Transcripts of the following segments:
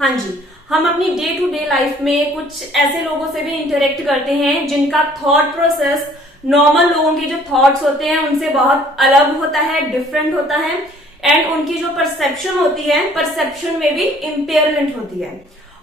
हाँ जी, हम अपनी डे टू डे लाइफ में कुछ ऐसे लोगों से भी इंटरेक्ट करते हैं जिनका थॉट प्रोसेस नॉर्मल लोगों के जो थॉट्स होते हैं उनसे बहुत अलग होता है, डिफरेंट होता है, एंड उनकी जो परसेप्शन होती है, परसेप्शन में भी इम्पेयरमेंट होती है।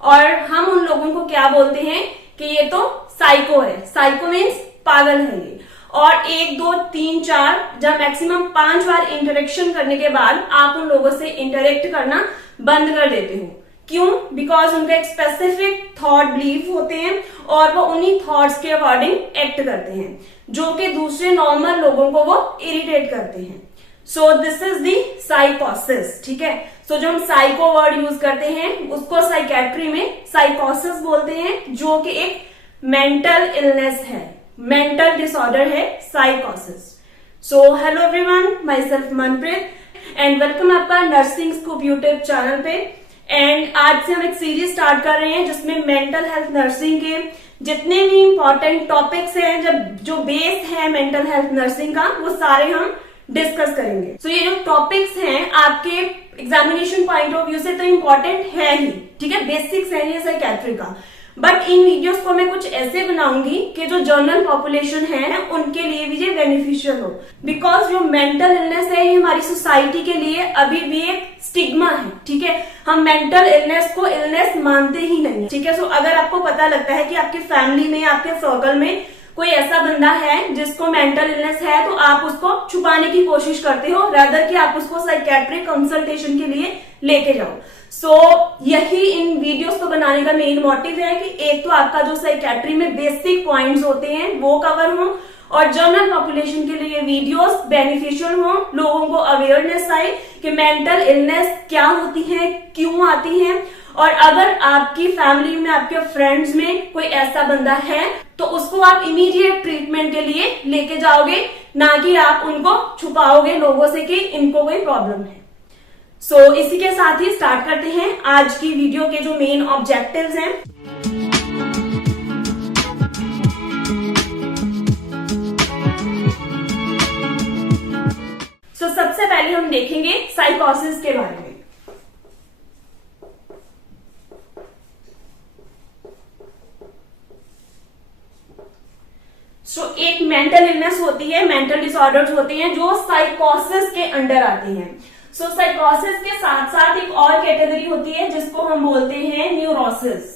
और हम उन लोगों को क्या बोलते हैं कि ये तो साइको है। साइको मीन्स पागल है ये। और 1, 2, 3, 4 जब मैक्सिमम 5 बार इंटरेक्शन करने के बाद आप उन लोगों से इंटरेक्ट करना बंद कर देते हो। क्यों? बिकॉज उनका एक स्पेसिफिक थॉट बिलीव होते हैं और वो उन्हीं थॉट्स के अकॉर्डिंग एक्ट करते हैं, जो कि दूसरे नॉर्मल लोगों को वो इरिटेट करते हैं। सो दिस इज दी साइकोसिस। ठीक है, सो जो हम साइको वर्ड यूज करते हैं उसको साइकेट्री में साइकोसिस बोलते हैं, जो कि एक मेंटल इलनेस है, मेंटल डिसऑर्डर है साइकोसिस। So hello everyone, myself Manpreet and welcome आपका नर्सिंग स्कूप यूट्यूब चैनल पे। एंड आज से हम एक सीरीज स्टार्ट कर रहे हैं जिसमें मेंटल हेल्थ नर्सिंग के जितने भी इंपॉर्टेंट टॉपिक्स हैं, जब जो बेस है मेंटल हेल्थ नर्सिंग का, वो सारे हम डिस्कस करेंगे। सो ये जो टॉपिक्स हैं आपके एग्जामिनेशन पॉइंट ऑफ व्यू से तो इम्पोर्टेंट है ही, ठीक है, बेसिक्स है ये साइकेट्री का। बट इन वीडियोस को मैं कुछ ऐसे बनाऊंगी कि जो जनरल पॉपुलेशन है उनके लिए भी ये बेनिफिशियल हो। बिकॉज जो मेंटल इलनेस है ये हमारी सोसाइटी के लिए अभी भी एक स्टिग्मा है। ठीक है, हम मेंटल इलनेस को इलनेस मानते ही नहीं। ठीक है, सो अगर आपको पता लगता है कि आपकी फैमिली में, आपके सर्कल में कोई ऐसा बंदा है जिसको मेंटल इलनेस है, तो आप उसको छुपाने की कोशिश करते हो रादर कि आप उसको साइकेट्रिक कंसल्टेशन के लिए लेके जाओ। सो यही इन वीडियोस को बनाने का मेन मोटिव है कि एक तो आपका जो साइकेट्री में बेसिक पॉइंट्स होते हैं वो कवर हो और जनरल पॉपुलेशन के लिए वीडियोस बेनिफिशियल हो, लोगों को अवेयरनेस आए कि मेंटल इलनेस क्या होती है, क्यों आती है, और अगर आपकी फैमिली में, आपके फ्रेंड्स में कोई ऐसा बंदा है तो उसको आप इमीडिएट ट्रीटमेंट के लिए लेके जाओगे, ना कि आप उनको छुपाओगे लोगों से कि इनको कोई प्रॉब्लम है। सो इसी के साथ ही स्टार्ट करते हैं आज की वीडियो के जो मेन ऑब्जेक्टिव्स हैं। सो सबसे पहले हम देखेंगे साइकोसिस के बारे में। एक मेंटल इलनेस होती है, मेंटल डिसऑर्डर्स होते हैं जो साइकोसिस के अंडर आते हैं। सो साइकोसिस के साथ साथ एक और कैटेगरी होती है जिसको हम बोलते हैं neurosis.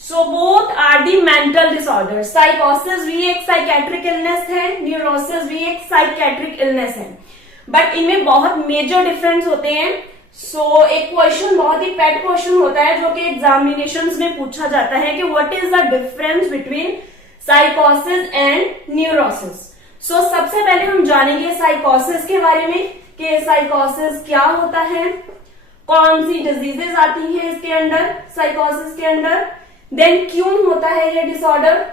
So both are the mental disorder. साइकोसिस भी एक साइकेट्रिक इलनेस है, न्यूरोसिस भी एक साइकेट्रिक इलनेस है, बट इनमें बहुत मेजर डिफरेंस होते हैं। सो एक क्वेश्चन, बहुत ही पेट क्वेश्चन होता है जो कि एग्जामिनेशंस में पूछा जाता है कि what is the difference between साइकोसिस एंड न्यूरोसिस। सो सबसे पहले हम जानेंगे साइकोसिस के बारे में कि साइकोसिस क्या होता है, कौन सी डिजीजेस आती हैं इसके अंडर, साइकोसिस के अंडर, देन क्यों होता है ये डिसऑर्डर,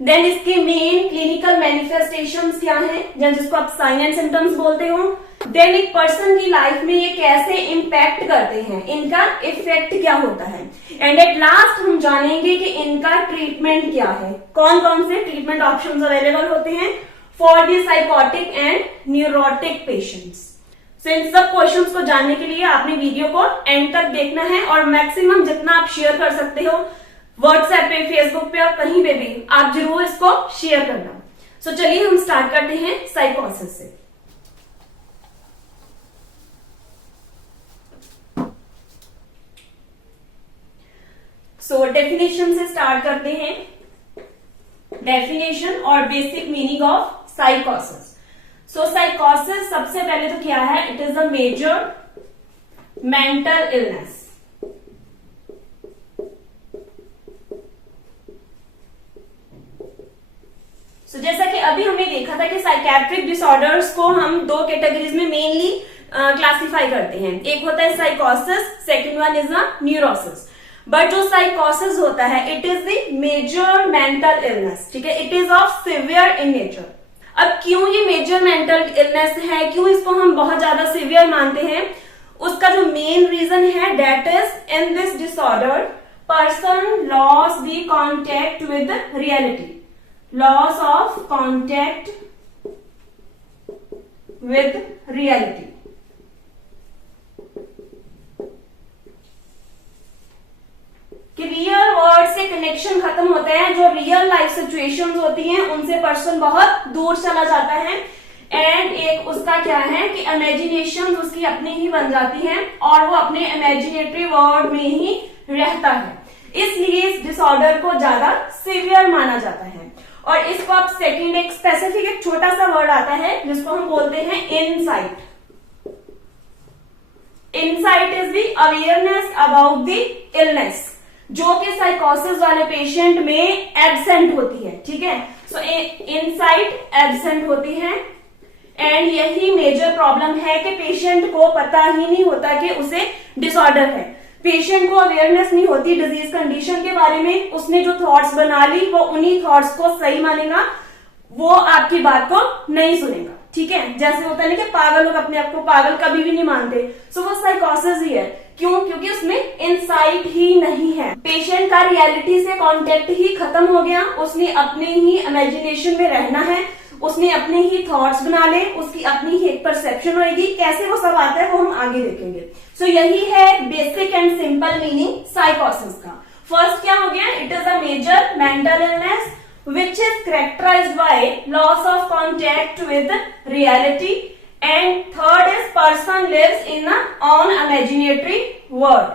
देन इसके मेन क्लिनिकल मैनिफेस्टेशंस क्या हैं, जिसको आप साइन एंड सिम्टम्स बोलते हो, देन एक पर्सन की लाइफ में ये कैसे इम्पैक्ट करते हैं, इनका इफेक्ट क्या होता है, एंड एट लास्ट हम जानेंगे कि इनका ट्रीटमेंट क्या है, कौन कौन से ट्रीटमेंट ऑप्शंस अवेलेबल होते हैं for the psychotic and neurotic patients. So इन सब क्वेश्चंस को जानने के लिए आपने वीडियो को एंड तक देखना है और मैक्सिमम जितना आप शेयर कर सकते हो व्हाट्सएप पे, फेसबुक पे और कहीं पे भी आप जरूर इसको शेयर करना। सो चलिए हम स्टार्ट करते हैं साइकोसिस से। सो डेफिनेशन से स्टार्ट करते हैं। डेफिनेशन और बेसिक मीनिंग ऑफ साइकोसिस। सो साइकोसिस सबसे पहले तो क्या है, it is a major mental illness. So जैसा कि अभी हमने देखा था कि साइकेट्रिक डिसऑर्डर्स को हम दो कैटेगरीज में मेनली क्लासिफाई करते हैं, एक होता है साइकोसिस, second one is neurosis. But जो साइकोसिस होता है it is the major mental illness. ठीक है, it is of severe in nature. अब क्यों ये मेजर मेंटल इलनेस है, क्यों इसको हम बहुत ज्यादा सिवियर मानते हैं, उसका जो मेन रीजन है that is in this disorder person loss the contact with reality, loss of contact with reality. कि रियल वर्ल्ड से कनेक्शन खत्म होता है, जो रियल लाइफ सिचुएशंस होती हैं उनसे पर्सन बहुत दूर चला जाता है, एंड एक उसका क्या है कि इमेजिनेशन उसकी अपनी ही बन जाती है और वो अपने इमेजिनेटरी वर्ल्ड में ही रहता है। इसलिए इस डिसऑर्डर को ज्यादा सीवियर माना जाता है। और इसको आप सेकंड एक स्पेसिफिक एक छोटा सा वर्ड आता है जिसको हम बोलते हैं insight. Insight is the awareness about the illness, जो कि साइकोसिस वाले पेशेंट में एब्सेंट होती है। ठीक है, सो इनसाइट एब्सेंट होती है, एंड यही मेजर प्रॉब्लम है कि पेशेंट को पता ही नहीं होता कि उसे डिसऑर्डर है। पेशेंट को अवेयरनेस नहीं होती डिजीज कंडीशन के बारे में, उसने जो थॉट्स बना ली वो उन्हीं थॉट्स को सही मानेगा, वो आपकी बात को नहीं सुनेगा। ठीक है, जैसे होता है ना कि पागल लोग अपने आप को पागल कभी भी नहीं मानते, सो वो साइकोसिस ही है। क्यों? क्योंकि उसमें इंसाइट ही नहीं है। पेशेंट का रियलिटी से कांटेक्ट ही खत्म हो गया, उसने अपने ही इमेजिनेशन में रहना है, उसने अपने ही थॉट्स बना ले, उसकी अपनी ही एक परसेप्शन होगी। कैसे वो सब आता है वो हम आगे देखेंगे। सो यही है बेसिक एंड सिंपल मीनिंग साइकोसिस का। फर्स्ट क्या हो गया? It is a major mental illness which is characterized by loss of contact with reality, and third is person lives in a on imaginary world,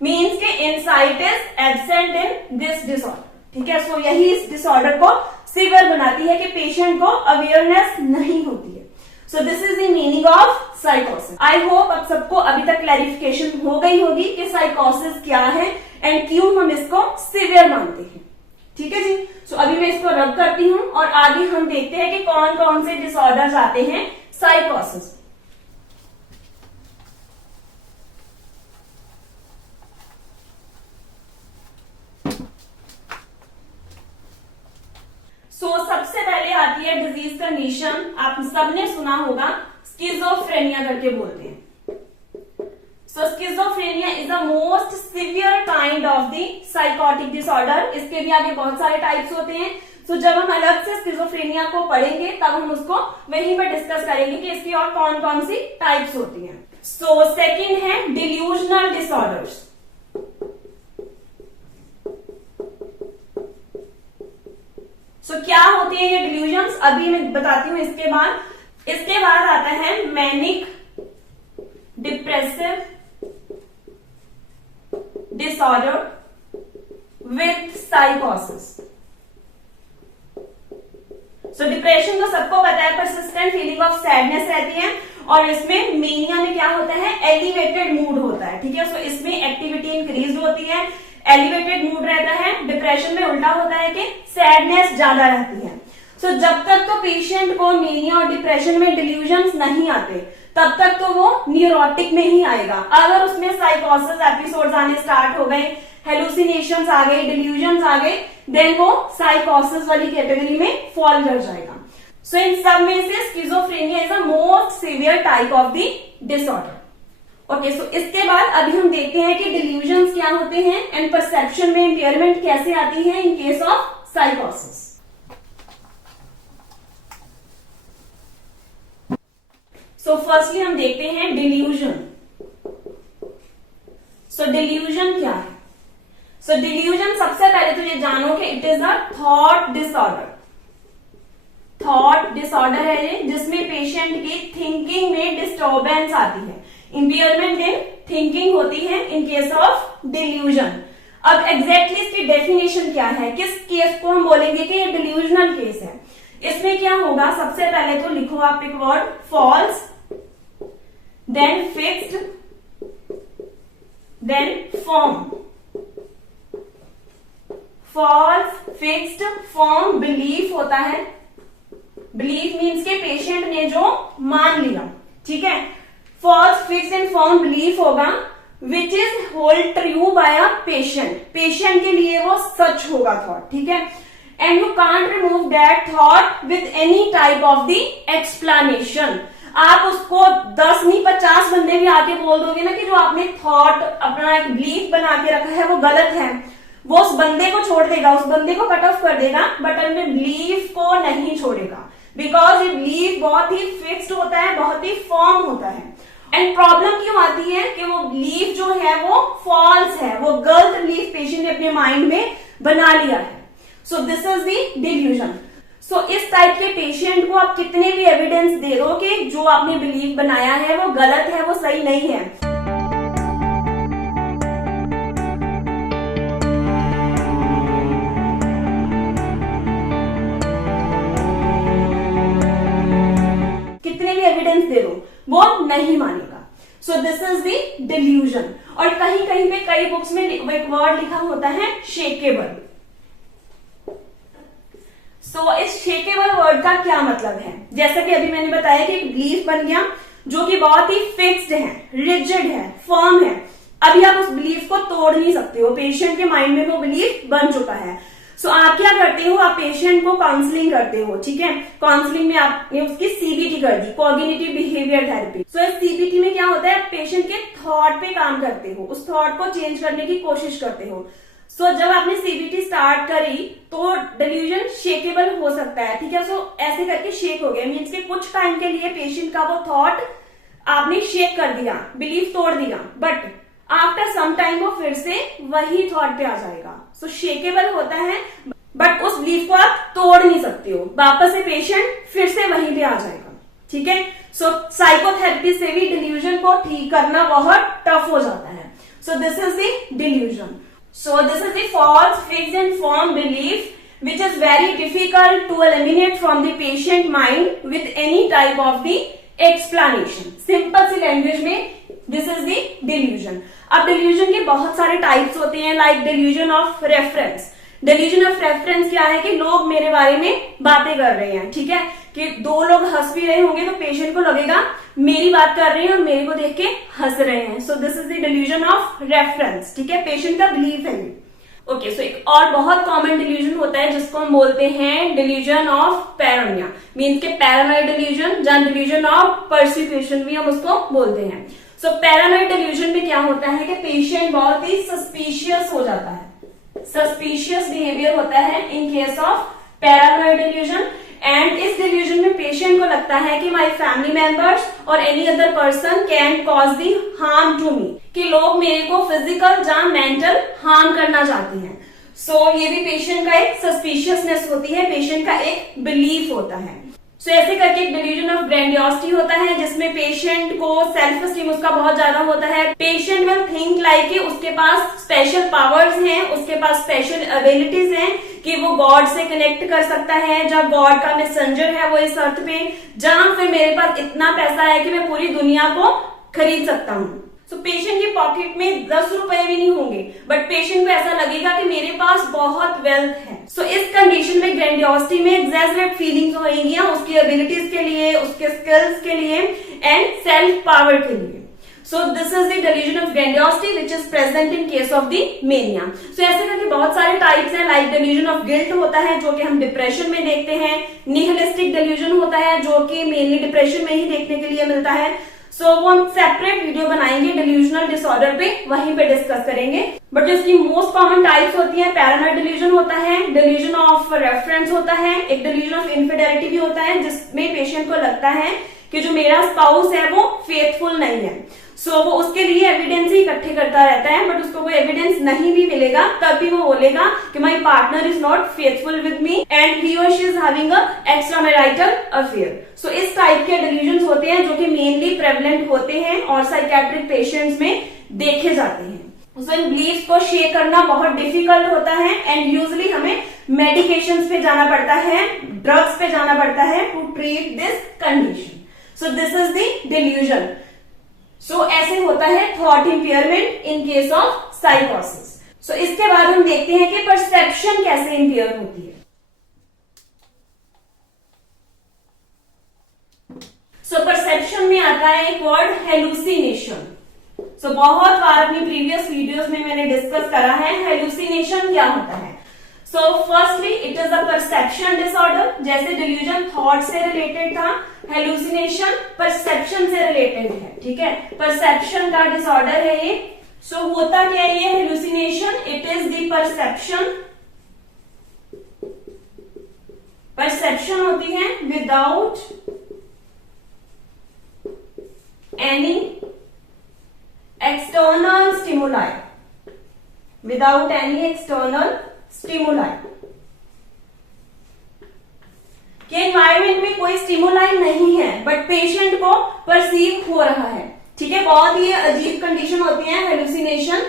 means के insight is absent in this disorder। ठीक है, सो यही इस disorder को severe बनाती है कि patient को अवेयरनेस नहीं होती है। So this is the meaning of साइकोसिस। आई होप अब सबको अभी तक क्लैरिफिकेशन हो गई होगी कि साइकोसिस क्या है एंड क्यों हम इसको सीवियर मानते हैं। ठीक है जी, सो अभी मैं इसको रब करती हूं और आगे हम देखते हैं कि कौन कौन से डिसऑर्डर्स आते हैं साइकोसिस। सबसे पहले आती है डिजीज कंडीशन, आप सबने सुना होगा स्किज़ोफ्रेनिया करके बोलते हैं। Schizophrenia is the most severe kind of the psychotic disorder. इसके भी आगे बहुत सारे टाइप्स होते हैं। जब हम अलग से स्किज़ोफ्रेनिया को पढ़ेंगे तब हम उसको वहीं पर डिस्कस करेंगे कि इसकी और कौन कौन सी टाइप्स होती हैं। सेकंड है डिल्यूजनल डिसऑर्डर्स। क्या होती है ये डिल्यूजन्स, अभी मैं बताती हूं। इसके बाद आता है मैनिक डिप्रेसिव डिसऑर्डर विथ साइकोसिस। डिप्रेशन तो सबको पता है, परसिस्टेंट फीलिंग ऑफ सैडनेस रहती है, और इसमें मेनिया में क्या होता है? एलिवेटेड मूड होता है। ठीक है, सो इसमें एक्टिविटी इंक्रीज होती है, एलिवेटेड मूड रहता है। डिप्रेशन में उल्टा होता है कि सैडनेस ज्यादा रहती है। जब तक तो पेशेंट को मेनिया और डिप्रेशन में डिल्यूजन्स नहीं आते तब तक तो वो न्यूरोटिक में ही आएगा। अगर उसमें साइकोसिस एपिसोड्स आने स्टार्ट हो गए, हेलुसिनेशंस आ गए, डिल्यूजन्स आ गए, देन वो साइकोसिस वाली कैटेगरी में फॉल कर जाएगा। इन सब में से schizophrenia is the most severe type of the disorder. Okay, इसके बाद अभी हम देखते हैं कि डिल्यूजन्स क्या होते हैं एंड परसेप्शन में इंपेयरमेंट कैसे आती है इन केस ऑफ साइकोसिस। फर्स्टली हम देखते हैं डिल्यूजन। डिल्यूजन क्या है? डिल्यूजन सबसे पहले तो ये जानो कि it is a thought disorder. Thought disorder है ये, जिसमें पेशेंट की थिंकिंग में डिस्टर्बेंस आती है, इंपेयरमेंट इन थिंकिंग होती है इन केस ऑफ डिल्यूजन। अब एग्जैक्टली इसकी डेफिनेशन क्या है, किस केस को हम बोलेंगे कि ये डिल्यूजनल केस है? इसमें क्या होगा? सबसे पहले तो लिखो आप एक word false, then fixed, then form. False, fixed, form belief होता है। बिलीफ मीन्स के पेशेंट ने जो मान लिया। ठीक है, false, fixed and firm belief होगा which is hold true by a patient. Patient के लिए वो सच होगा थॉट। ठीक है, and you can't remove that thought with any type of the explanation. आप उसको 10 नहीं 50 बंदे भी आके बोल दोगे ना कि जो आपने थॉट अपना एक बिलीफ बना के रखा है वो गलत है, वो उस बंदे को छोड़ देगा, उस बंदे को कट ऑफ कर देगा, बट अपने बिलीफ को नहीं छोड़ेगा। बिकॉज ये बिलीफ बहुत ही फिक्स्ड होता है, बहुत ही फॉर्म होता है। एंड प्रॉब्लम क्यों आती है कि वो बिलीफ जो है वो फॉल्स है, वो गलत बिलीफ पेशेंट ने अपने माइंड में बना लिया है। So this is the delusion. So इस टाइप के पेशेंट को आप कितने भी एविडेंस दे दो कि जो आपने बिलीफ बनाया है वो गलत है, वो सही नहीं है, कितने भी एविडेंस दे दो वो नहीं मानेगा। सो दिस इज द डिल्यूजन। और कहीं कहीं पे कई बुक्स में एक वर्ड लिखा होता है शेकेबल। सो इस शेकेबल वर्ड का क्या मतलब है? जैसा कि अभी मैंने बताया कि एक बिलीफ बन गया जो कि बहुत ही फिक्स्ड है, रिजिड है, फर्म है। अभी आप उस बिलीफ को तोड़ नहीं सकते हो, पेशेंट के माइंड में वो बिलीफ बन चुका है। सो आप क्या करते हो, आप पेशेंट को काउंसलिंग करते हो, ठीक है। काउंसलिंग में आपने उसकी सीबीटी कर दी, कॉग्निटिव बिहेवियर थेरेपी। सो इस सीबीटी में क्या होता है, आप पेशेंट के थॉट पे काम करते हो, उस थॉट को चेंज करने की कोशिश करते हो। सो जब आपने सीबीटी स्टार्ट करी तो डिल्यूजन शेकेबल हो सकता है, ठीक है। सो ऐसे करके शेक हो गया, मीन्स के कुछ टाइम के लिए पेशेंट का वो थॉट आपने शेक कर दिया, बिलीफ तोड़ दिया, बट आफ्टर सम टाइम वो फिर से वही थॉट पे आ जाएगा। सो शेकेबल होता है, बट उस बिलीफ को आप तोड़ नहीं सकते हो, वापस से पेशेंट फिर से वहीं पे आ जाएगा, ठीक है। सो साइकोथेरेपी से भी डिल्यूजन को ठीक करना बहुत टफ हो जाता है। So this is the delusion. So this is the false, fixed and firm belief which is very difficult to eliminate from the patient mind with any type of the explanation. Simple सी language में this is the delusion. अब delusion के बहुत सारे types होते हैं, like delusion of reference. delusion of reference क्या है कि लोग मेरे बारे में बातें कर रहे हैं, ठीक है, कि दो लोग हंस भी रहे होंगे तो पेशेंट को लगेगा मेरी बात कर रहे हैं और मेरे को देख के हंस रहे हैं। So this is the delusion of reference, ठीक है, पेशेंट का बिलीफ है। ओके, सो एक और बहुत कॉमन डिल्यूजन होता है जिसको हम बोलते हैं डिल्यूजन ऑफ पैरानोया, मीन्स के पैरानोइड डिल्यूजन या डिल्यूजन ऑफ परसिक्यूशन भी हम उसको बोलते हैं। सो पैरानोइड डिल्यूजन में क्या होता है कि पेशेंट बहुत ही सस्पिशियस हो जाता है, सस्पिशियस बिहेवियर होता है in case of paranoid delusion. And इस डिल्यूजन में पेशेंट को लगता है कि माय फैमिली मेंबर्स और any other person can cause the harm to me, कि लोग मेरे को फिजिकल या मेंटल हार्म करना चाहते हैं। सो ये भी पेशेंट का एक सस्पिशियसनेस होती है, पेशेंट का एक बिलीफ होता है। सो ऐसे करके एक डिल्यूजन ऑफ ग्रैंडियोसिटी होता है जिसमें पेशेंट को सेल्फ एस्टीम उसका बहुत ज्यादा होता है। पेशेंट विल थिंक लाइक कि उसके पास स्पेशल पावर्स हैं, उसके पास स्पेशल एबिलिटीज हैं, कि वो गॉड से कनेक्ट कर सकता है, जब गॉड का मैसेंजर है वो इस अर्थ पे, जहां फिर मेरे पास इतना पैसा है कि मैं पूरी दुनिया को खरीद सकता हूँ। सो पेशेंट के पॉकेट में 10 रुपए भी नहीं होंगे, बट पेशेंट को ऐसा लगेगा कि मेरे पास बहुत वेल्थ है। सो इस कंडीशन में ग्रैंडियोसिटी में एग्जैजरेट फीलिंग्स होंगी उसकी एबिलिटीज के लिए, उसके स्किल्स के लिए एंड सेल्फ पावर के लिए। So this is the delusion of grandiosity which is present in case of the mania. So ऐसे करके बहुत सारे टाइप्स हैं, like delusion of guilt होता है जो कि हम डिप्रेशन में देखते हैं, nihilistic delusion होता है जो कि मेनली डिप्रेशन में ही देखने के लिए मिलता है। सो वो हम सेपरेट वीडियो बनाएंगे डिल्यूजनल डिसऑर्डर पे, वहीं पे डिस्कस करेंगे। बट जो इसकी मोस्ट कॉमन टाइप्स होती है, पैरानोइड डिल्यूजन होता है, डिल्यूजन ऑफ रेफरेंस होता है, एक डिल्यूजन ऑफ इनफिडेलिटी भी होता है जिसमें पेशेंट को लगता है कि जो मेरा स्पाउस है वो फेथफुल नहीं है। सो वो उसके लिए एविडेंस ही इकट्ठे करता रहता है, बट उसको कोई एविडेंस नहीं भी मिलेगा तब भी वो बोलेगा कि my partner is not faithful with me and he और she is having a extramarital affair. So इस टाइप के डिल्यूजन्स होते हैं जो कि मेनली प्रेवलेंट होते हैं और साइकेट्रिक पेशेंट्स में देखे जाते हैं। सो इन बिलीफ्स को शेक करना बहुत डिफिकल्ट होता है एंड यूजुअली हमें मेडिकेशंस पे जाना पड़ता है, ड्रग्स पे जाना पड़ता है to treat this condition. So this is the delusion. So ऐसे होता है thought impairment in case of साइकोसिस। सो इसके बाद हम देखते हैं कि परसेप्शन कैसे इंपेयर होती है। सो परसेप्शन में आता है एक वर्ड हेलुसिनेशन। सो बहुत बार अपनी प्रीवियस वीडियोस में मैंने डिस्कस करा है हेलुसिनेशन क्या होता है। So firstly it is a perception disorder, जैसे डिल्यूजन थॉट से रिलेटेड था, हेलुसिनेशन परसेप्शन से रिलेटेड है, ठीक है, परसेप्शन का डिसऑर्डर है ये। सो होता क्या है ये hallucination, it is the perception perception होती है without any external stimuli, without any external stimuli, कि एनवायरमेंट में कोई स्टिमुलाई नहीं है बट पेशेंट को परसीव हो रहा है। ठीक है, बहुत ही अजीब कंडीशन होती है हेलुसिनेशन।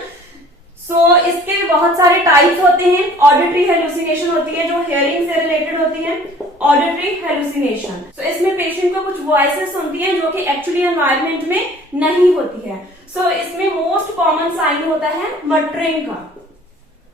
सो इसके बहुत सारे टाइप्स होते हैं। ऑडिटरी हेलुसिनेशन होती है जो हियरिंग से रिलेटेड होती है, ऑडिटरी हेलुसिनेशन। सो इसमें पेशेंट को कुछ वॉइसेस सुनती है जो कि एक्चुअली एनवायरमेंट में नहीं होती है। सो इसमें मोस्ट कॉमन साइन होता है मटरिंग का।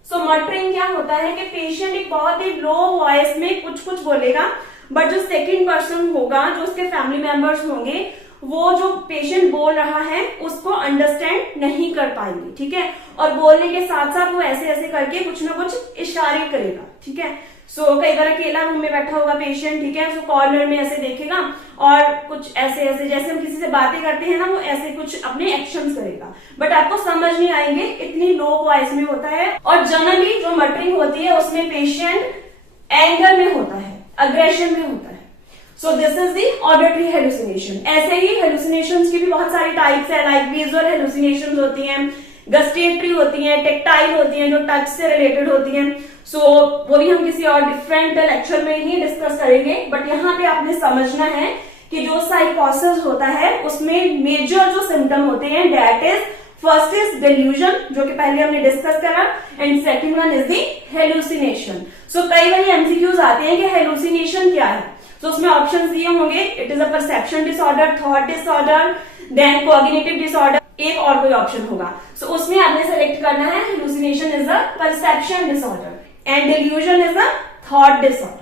सो मटरिंग क्या होता है कि पेशेंट एक बहुत ही लो वॉइस में कुछ कुछ बोलेगा, बट जो सेकंड पर्सन होगा, जो उसके फैमिली मेंबर्स होंगे, वो जो पेशेंट बोल रहा है उसको अंडरस्टैंड नहीं कर पाएंगे। ठीक है, और बोलने के साथ साथ वो ऐसे ऐसे करके कुछ ना कुछ इशारे करेगा। ठीक है, सो कई बार अकेला रूम में बैठा होगा पेशेंट, ठीक है, सो कॉर्नर में ऐसे देखेगा और कुछ ऐसे ऐसे जैसे हम किसी से बातें करते हैं ना, वो ऐसे कुछ अपने एक्शंस करेगा, बट आपको समझ नहीं आएंगे, इतनी लो वॉइस में होता है। और जनरली जो मटरिंग होती है उसमें पेशेंट एंगर में होता है, अग्रेशन में होता है। So this is the auditory hallucination. ऐसे ही हेलुसिनेशंस की भी बहुत सारी टाइप्स है, लाइक विजुअल हेलुसिनेशंस होती हैं, गस्टेटरी होती हैं, टेक्टाइल होती हैं जो टच से रिलेटेड होती हैं। सो वो भी हम किसी और डिफरेंट लेक्चर में ही डिस्कस करेंगे, बट यहाँ पे आपने समझना है कि जो साइकोसिस होता है उसमें मेजर जो सिम्टम होते हैं that is first is delusion, जो कि पहले हमने डिस्कस करा, and second one is the hallucination. So कई बार एमसीक्यूज आते हैं कि हेलुसिनेशन क्या है, तो उसमें ऑप्शन दिए होंगे, it is a perception disorder, thought disorder, then coordinative disorder, एक और कोई ऑप्शन होगा। सो उसमें आपने सेलेक्ट करना है hallucination is a perception disorder and delusion is a thought disorder.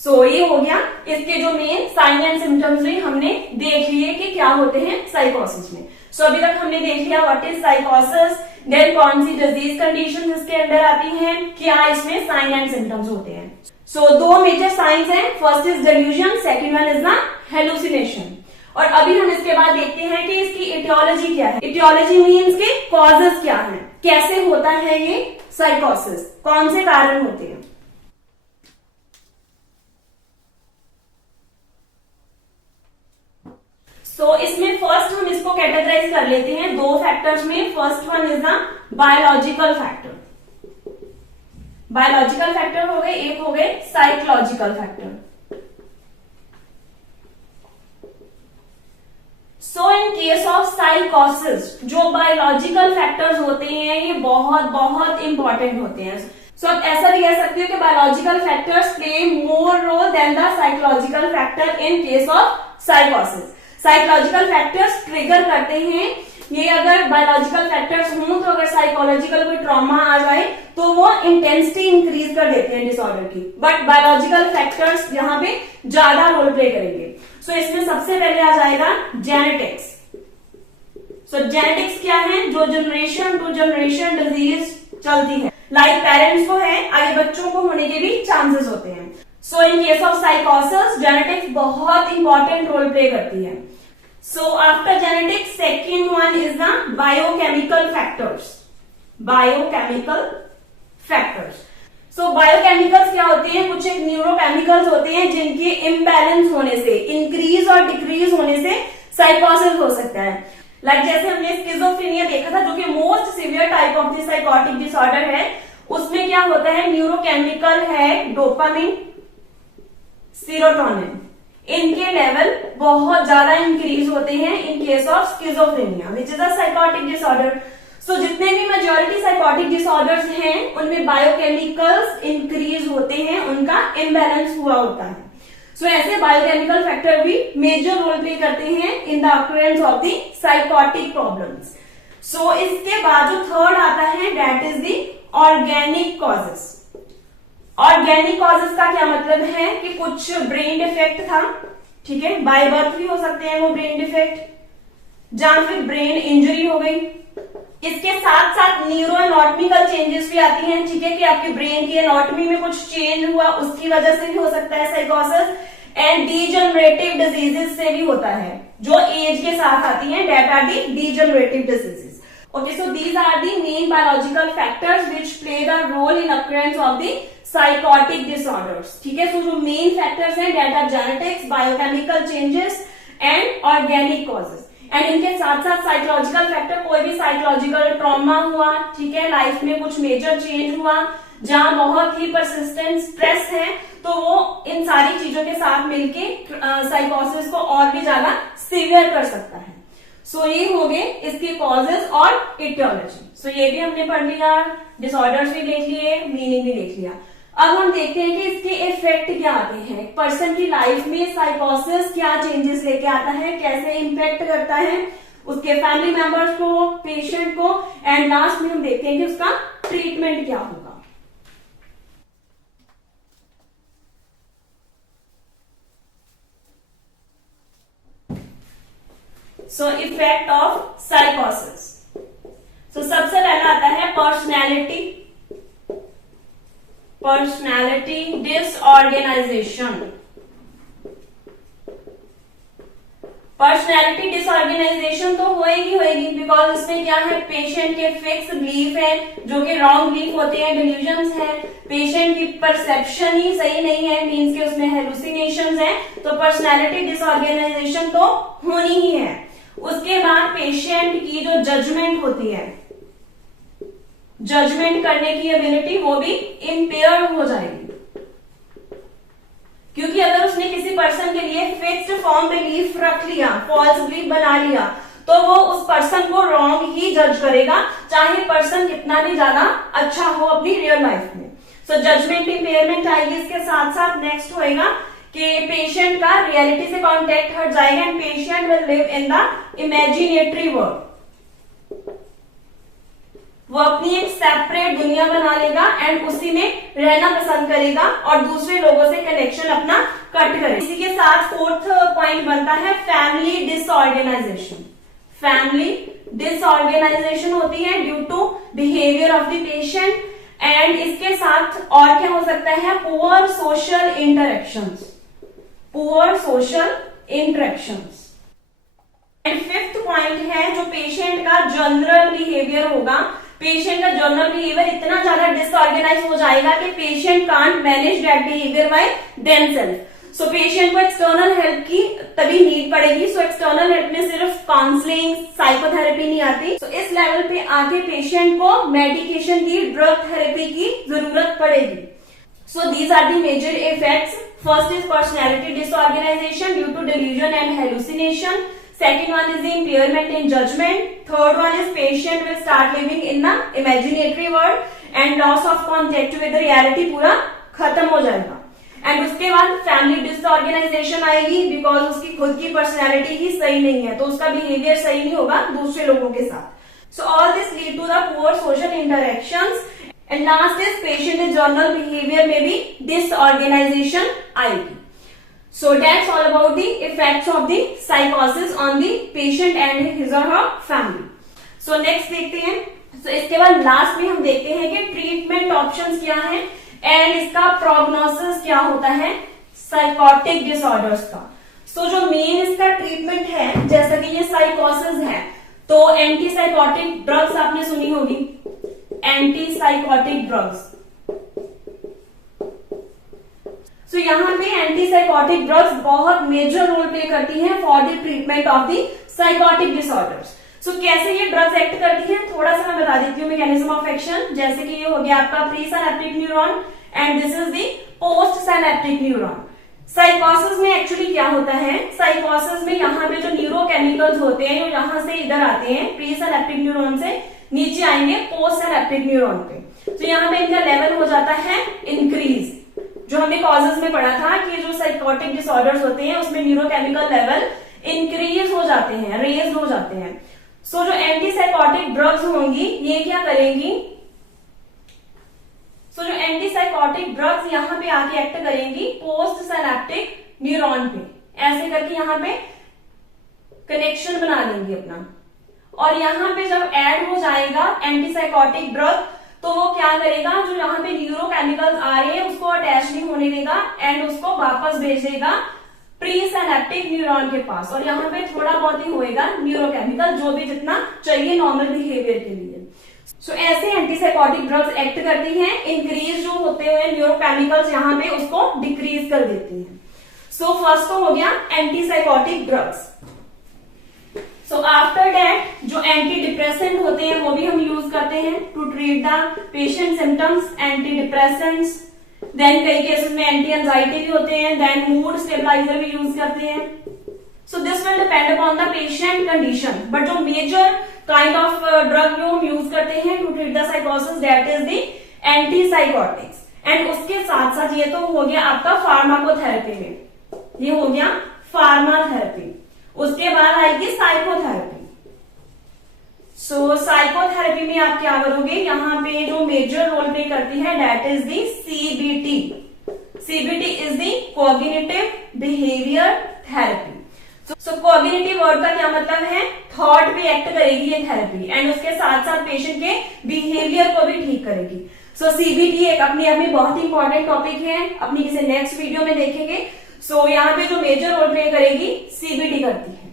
So ये हो गया, इसके जो मेन साइन एंड सिम्टम्स भी हमने देख लिए कि क्या होते हैं साइकोसिस में। सो अभी तक हमने देख लिया व्हाट इज साइकोसिस, देन कौन सी डिजीज कंडीशन इसके अंदर आती हैं, क्या इसमें साइन एंड सिम्टम्स होते हैं। सो दो मेजर साइंस हैं, first is delusion, second one is the hallucination. और अभी हम इसके बाद देखते हैं कि इसकी इटियोलॉजी क्या है। इटियोलॉजी मीन्स के कॉजेस क्या हैं, कैसे होता है ये साइकोसिस, कौन से कारण होते हैं। सो इसमें फर्स्ट हम इसको कैटेगराइज कर लेते हैं दो फैक्टर्स में। First one is the biological factor, biological factor हो गए, एक हो गए psychological factor. So in case of साइकोसिस जो बायोलॉजिकल फैक्टर्स होते हैं ये बहुत बहुत इंपॉर्टेंट होते हैं। सो आप ऐसा भी कह सकते हो कि biological factors play more role than the psychological factor in case of साइकोसिस। साइकोलॉजिकल फैक्टर्स ट्रिगर करते हैं ये, अगर बायोलॉजिकल फैक्टर्स हों तो अगर साइकोलॉजिकल कोई ट्रॉमा आ जाए तो वो इंटेंसिटी इंक्रीज कर देते हैं डिसऑर्डर की, बट बायोलॉजिकल फैक्टर्स यहाँ पे ज्यादा रोल प्ले करेंगे। सो इसमें सबसे पहले आ जाएगा जेनेटिक्स। सो जेनेटिक्स क्या है, जो जनरेशन टू जनरेशन डिजीज चलती है, लाइक पेरेंट्स को है आगे बच्चों को होने के भी चांसेस होते हैं। सो इन केस ऑफ साइकोसिस जेनेटिक्स बहुत इंपॉर्टेंट रोल प्ले करती है। So after genetics, second one is the biochemical factors. Biochemical factors. So biochemicals क्या होते हैं, कुछ एक न्यूरोकेमिकल्स होते हैं जिनके इम्बैलेंस होने से, इंक्रीज और डिक्रीज होने से साइकोसिस हो सकता है। लाइक जैसे हमने स्किज़ोफ्रेनिया देखा था जो कि most severe type of the psychotic disorder है, उसमें क्या होता है न्यूरोकेमिकल है डोपामिन, सीरोटोनिन, इनके लेवल बहुत ज्यादा इंक्रीज होते हैं in case of schizophrenia which is a psychotic disorder. So जितने भी मेजॉरिटी साइकोटिक डिसऑर्डर्स हैं उनमें बायोकेमिकल्स इंक्रीज होते हैं, उनका इम्बैलेंस हुआ होता है। सो ऐसे बायोकेमिकल फैक्टर भी मेजर रोल प्ले करते हैं in the occurrence of the psychotic problems. So इसके बाद जो थर्ड आता है that is the organic causes. Organic causes का क्या मतलब है कि कुछ ब्रेन डिफेक्ट था, ठीक है, बाय बर्थ भी हो सकते हैं वो ब्रेन डिफेक्ट, जहां फिर ब्रेन इंजरी हो गई, इसके साथ साथ न्यूरो एनाटॉमिकल चेंजेस भी आती हैं, ठीक है, कि आपकी ब्रेन की एनाटॉमी में कुछ चेंज हुआ उसकी वजह से भी हो सकता है साइकोसिस, एंड डीजनरेटिव डिजीजेस से भी होता है जो एज के साथ आती हैं, that are the degenerative diseases. Okay, so these are the main biological factors which play the role in occurrence of the psychotic disorders. ठीक है, so जो main factors हैं that are genetics, biochemical changes and organic causes. And इनके साथ साथ psychological factor, कोई भी psychological trauma हुआ, ठीक है, लाइफ में कुछ मेजर चेंज हुआ जहां बहुत ही परसिस्टेंट स्ट्रेस है, तो वो इन सारी चीजों के साथ मिलके साइकोसिस को और भी ज्यादा सीवियर कर सकता है. सो ये हो गए इसके कॉजेज और इटियोलॉजी. सो ये भी हमने पढ़ लिया, डिसऑर्डर्स भी देख लिए, मीनिंग भी देख लिया. अब हम देखते हैं कि इसके इफेक्ट क्या आते हैं. पर्सन की लाइफ में साइकोसिस क्या चेंजेस लेके आता है, कैसे इम्पैक्ट करता है उसके फैमिली मेंबर्स को, पेशेंट को, एंड लास्ट में हम देखते हैं कि उसका ट्रीटमेंट क्या होगा. सो इफेक्ट ऑफ साइकोसिस. सो सबसे पहला आता है पर्सनैलिटी डिसऑर्गेनाइजेशन. पर्सनैलिटी डिसऑर्गेनाइजेशन तो होएगी बिकॉज इसमें क्या है, पेशेंट के फिक्स बिलीफ है जो कि रॉन्ग बिलीफ होते हैं, डिल्यूजन्स है, पेशेंट की परसेप्शन ही सही नहीं है, मीन्स के उसमें हेलुसिनेशंस है, तो पर्सनैलिटी डिसऑर्गेनाइजेशन तो होनी ही है. उसके बाद पेशेंट की जो जजमेंट होती है, जजमेंट करने की एबिलिटी, वो भी इम्पेयर हो जाएगी, क्योंकि अगर उसने किसी पर्सन के लिए फिक्स्ड फॉर्म बिलीफ रख लिया, फॉल्स बिलीफ बना लिया, तो वो उस पर्सन को रॉन्ग ही जज करेगा, चाहे पर्सन कितना भी ज्यादा अच्छा हो अपनी रियल लाइफ में. सो जजमेंट इम्पेयरमेंट आएगी. इसके साथ साथ नेक्स्ट होएगा कि पेशेंट का रियलिटी से कॉन्टेक्ट हट जाएगा and patient will live in the imaginatory world. वो अपनी एक सेपरेट दुनिया बना लेगा एंड उसी में रहना पसंद करेगा और दूसरे लोगों से कनेक्शन अपना कट करेगा. इसी के साथ फोर्थ पॉइंट बनता है फैमिली डिसऑर्गेनाइजेशन. फैमिली डिसऑर्गेनाइजेशन होती है due to behaviour of the patient, and इसके साथ और क्या हो सकता है, poor social interactions. And fifth point है जो पेशेंट का जनरल बिहेवियर होगा. पेशेंट का जनरल बिहेवियर इतना ज्यादा डिसऑर्गेनाइज हो जाएगा कि patient can't manage that behaviour by themself. So patient को एक्सटर्नल हेल्प की तभी नीड पड़ेगी. सो एक्सटर्नल हेल्प में सिर्फ काउंसलिंग, साइकोथेरेपी नहीं आती. तो इस लेवल पे आके पेशेंट को मेडिकेशन की, ड्रग थेरेपी की जरूरत पड़ेगी. So these are the major effects. First is personality disorganisation due to delusion and hallucination. Second one is the impairment in judgment. Third one is patient will start living in the imaginary world and loss of contact with the reality पूरा खत्म हो जाएगा. And उसके बाद family disorganisation आएगी because उसकी खुद की पर्सनैलिटी ही सही नहीं है, तो उसका बिहेवियर सही नहीं होगा दूसरे लोगों के साथ. So all this lead to the poor social interactions. And last is patient general behaviour में भी डिसऑर्गेनाइजेशन आएगी. So that's all about the effects of the psychosis on the patient and his or her family. So next देखते हैं. So इसके बाद last में हम देखते हैं कि ट्रीटमेंट ऑप्शंस क्या हैं एंड इसका प्रोग्नोसिस क्या होता है साइकोटिक डिसऑर्डर्स का. So जो मेन इसका ट्रीटमेंट है, जैसा कि ये साइकोसिस है, तो एंटी साइकोटिक ड्रग्स आपने सुनी होगी. Anti psychotic drugs. सो यहाँ पे एंटीसाइकोटिक ड्रग्स बहुत मेजर रोल प्ले करती हैं for the treatment of the psychotic disorders. So कैसे ये ड्रग्स एक्ट करती हैं, थोड़ा सा मैं बता देती हूँ मैकेनिज्म ऑफ एक्शन. जैसे कि ये हो गया आपका presynaptic neuron and this is the postsynaptic neuron. साइकोसिस में एक्चुअली क्या होता है, साइकोसिस में यहाँ पे जो न्यूरोकेमिकल्स होते हैं, जो यहाँ से इधर आते हैं, प्री सिनैप्टिक न्यूरॉन से नीचे आएंगे पोस्ट सिनैप्टिक न्यूरॉन पे. तो यहाँ पे इनका लेवल हो जाता है इंक्रीज. जो हमने कॉजेज में पढ़ा था कि जो साइकोटिक डिसऑर्डर्स होते हैं उसमें न्यूरोकेमिकल लेवल इंक्रीज हो जाते हैं, रेज हो जाते हैं. सो जो एंटीसाइकोटिक ड्रग्स होंगी ये क्या करेंगी, सो जो एंटीसाइकोटिक ड्रग्स यहाँ पे आके एक्ट करेंगी पोस्ट सिनैप्टिक न्यूरॉन पे, ऐसे करके यहाँ पे कनेक्शन बना लेंगी अपना. और यहाँ पे जब ऐड हो जाएगा एंटीसाइकोटिक ड्रग, तो वो क्या करेगा, जो यहाँ पे न्यूरोकेमिकल्स आ रहे हैं उसको अटैच नहीं होने देगा एंड उसको वापस भेज देगा प्री सिनेप्टिक न्यूरॉन के पास, और यहाँ पे थोड़ा बहुत ही होएगा न्यूरोकेमिकल, जो भी जितना चाहिए नॉर्मल बिहेवियर के लिए। सो ऐसे एंटीसाइकोटिक ड्रग्स एक्ट करती हैं, इंक्रीज जो होते हुए न्यूरोकेमिकल्स यहाँ पे उसको डिक्रीज कर देती हैं। सो फर्स्ट तो हो गया antipsychotic drugs. So after that जो एंटी डिप्रेसेंट होते हैं वो भी हम यूज करते हैं to treat the patient symptoms, antidepressants. Then कई केसेस में एंटी एंजाइटी भी होते हैं, देन मूड स्टेबलाइजर भी यूज करते हैं। So this will depend upon the patient condition, but जो मेजर काइंड ऑफ ड्रग जो हम यूज करते हैं टू ट्रीट द साइकोसिस that is the antipsychotics. And उसके साथ साथ ये तो हो गया आपका फार्माकोथेरेपी में, ये हो गया फार्माथेरेपी। उसके बाद आएगी साइकोथेरेपी। सो साइकोथेरेपी में आप क्या करोगे, यहाँ पे जो मेजर रोल प्ले करती है that is the CBT. CBT is the cognitive behaviour therapy. So cognitive word का क्या मतलब है, थॉट पे एक्ट करेगी ये थेरेपी, एंड उसके साथ साथ पेशेंट के बिहेवियर को भी ठीक करेगी। सो सीबीटी एक अपने आप में बहुत ही इंपॉर्टेंट टॉपिक है, अपनी किसी नेक्स्ट वीडियो में देखेंगे। सो यहाँ पे जो मेजर रोल प्ले करेगी सीबीटी करती है।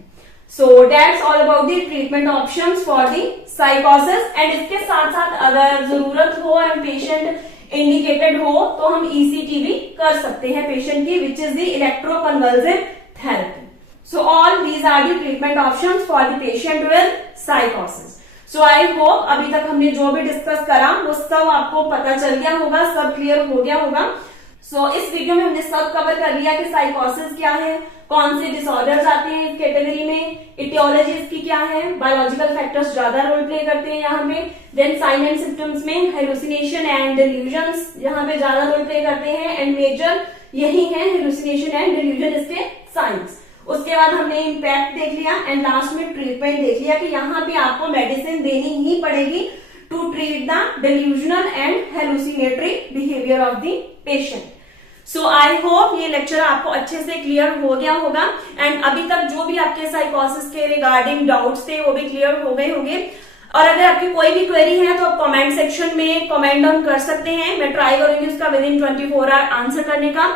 So that's all about the treatment options for the साइकोसिस। एंड इसके साथ साथ अगर जरूरत हो एंड पेशेंट इंडिकेटेड हो तो हम ईसीटी भी कर सकते हैं पेशेंट की, which is the electroconvulsive therapy. So all these are the treatment options for the patient with साइकोसिस। सो आई होप अभी तक हमने जो भी डिस्कस करा वो सब आपको पता चल गया होगा, सब क्लियर हो गया होगा। सो इस वीडियो में हमने सब कवर कर लिया कि साइकोसिस क्या है, कौन से डिसऑर्डर्स आते हैं इस कैटेगरी में, इटियोलॉजी इसकी क्या है, बायोलॉजिकल फैक्टर्स ज्यादा रोल प्ले करते हैं यहाँ पे, देन साइन एंड सिम्टम्स में हेलुसिनेशन एंड डिल्यूजन्स यहाँ पे ज्यादा रोल प्ले करते हैं, एंड मेजर यही है हेलुसिनेशन एंड डिल्यूजन इसके साइंस। उसके बाद हमने इम्पैक्ट देख लिया एंड लास्ट में ट्रीटमेंट देख लिया कि यहाँ पे आपको मेडिसिन देनी ही पड़ेगी to treat the delusional and hallucinatory behaviour of the patient. So I hope ये लेक्चर आपको अच्छे से क्लियर हो गया होगा, एंड अभी तक जो भी आपके साइकोसिस के रिगार्डिंग डाउट्स थे वो भी क्लियर हो गए होंगे। और अगर आपकी कोई भी क्वेरी है तो आप कमेंट सेक्शन में कमेंट डाउन कर सकते हैं, मैं ट्राई करूंगी उसका विद इन 24 आवर आंसर करने का।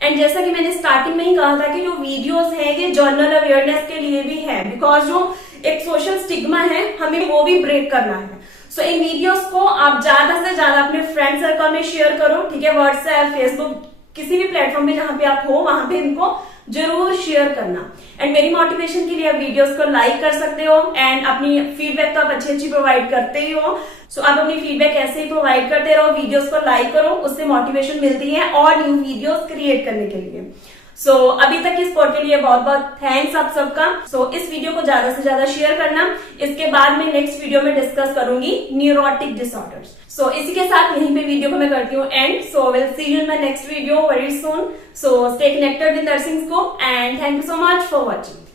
एंड जैसा कि मैंने स्टार्टिंग में ही कहा था कि जो वीडियोस है ये जर्नल अवेयरनेस के लिए भी है, बिकॉज जो एक सोशल स्टिग्मा है हमें वो भी ब्रेक करना है। सो इन वीडियोस को आप ज्यादा से ज्यादा अपने फ्रेंड सर्कल में शेयर करो, ठीक है, व्हाट्सएप, फेसबुक, किसी भी प्लेटफॉर्म पे जहां पे आप हो वहां पे इनको जरूर शेयर करना। एंड मेरी मोटिवेशन के लिए आप वीडियोस को लाइक कर सकते हो, एंड अपनी फीडबैक तो आप अच्छी प्रोवाइड करते ही हो। सो आप अपनी फीडबैक ऐसे ही प्रोवाइड करते रहो, वीडियोस को लाइक करो, उससे मोटिवेशन मिलती है और न्यू वीडियोस क्रिएट करने के लिए। सो अभी तक की सपोर्ट के लिए बहुत बहुत थैंक्स आप सबका। सो इस वीडियो को ज्यादा से ज्यादा शेयर करना। इसके बाद मैं नेक्स्ट वीडियो में डिस्कस करूंगी न्यूरोटिक डिसऑर्डर्स। सो इसी के साथ यहीं पे वीडियो को मैं करती हूँ and. So will see you in my next video very soon. So stay connected with nursing scope and thank you so much for watching.